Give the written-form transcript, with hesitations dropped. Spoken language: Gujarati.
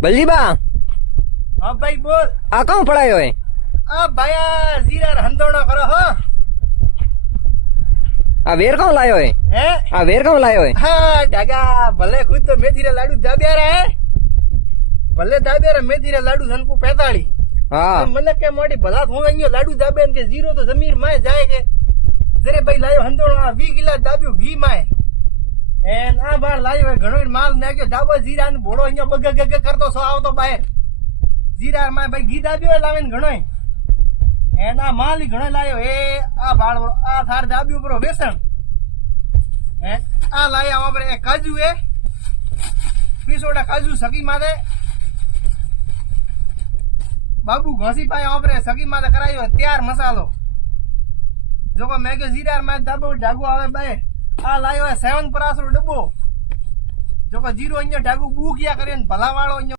બલજીબા હા ભાઈ બોલ. આ કોણ પડાયો હે? આ ભાઈ આ જીરા હંધોણો કરો હો. આ વેર કોણ લાયો હે? હે આ વેર કોણ લાયો હે? હા ડાગા ભલે ખુદ તો મેથીરા લાડુ દાબ્યા હે. ભલે દાબ્યા મેથીરા લાડુ જનકુ 45. હા મને કે મોટી ભલા હું અહીંયા લાડુ દાબે ને કે જીરો તો જમીર માં જાય કે જરે ભાઈ લાયો હંધોણો 20 કિલા દાબ્યું ઘી માં એન આ બાર લાયો ઘણો માલ નાખ્યો દાબો જીરા ને ભોળો અહીંયા બગ ગગ કરતો સો આવતો બહાર જીરા માં ભાઈ ઘી દાબ્યો લાવે ને ઘણો એના માલ ઘણો લાયો એ આ ભાળ આ થાર દાબ્યું બરો વેસણ હે આ લાયા આપણે એ કાજુ એ પીસોડા કાજુ સકી માથે બાબુ ઘસી પાય આપણે સકી માથે કરાયો ત્યાર મસાલો જો કો મેગે જીરા માં દાબો ડાગો આવે બહાર આ લાયો 7 પરાસરો ડબ્બો જો કો જીરો અહીંયા ડાગુ બુકિયા કરે ને ભલા વાળો